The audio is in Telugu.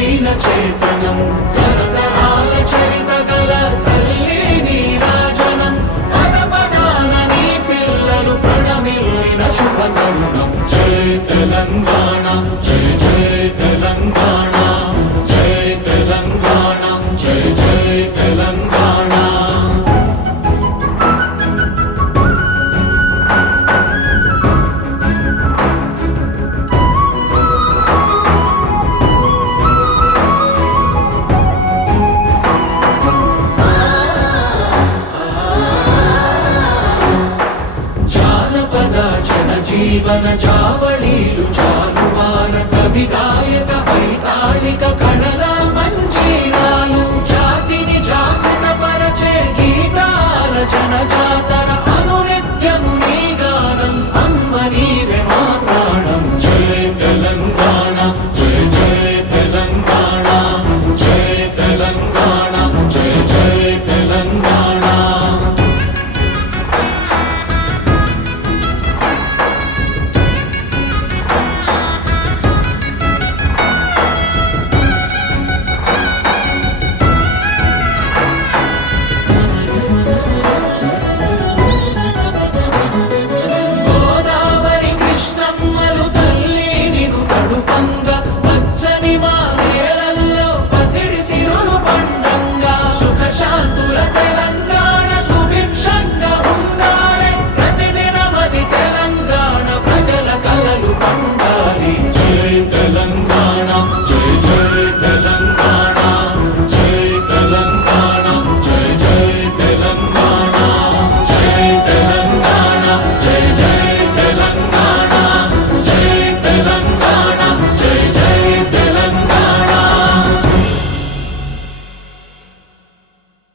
నిండైన చేతనం తరతరాల చరిత గల తల్లి నీరాజనం పద పదాన నీ పిల్లలు ప్రణమిల్లిన శుభ తరుణం జై తెలంగాణ జై జై తెలంగాణ జై తెలంగాణ జై జై తెలంగాణ జీవన జావళీలు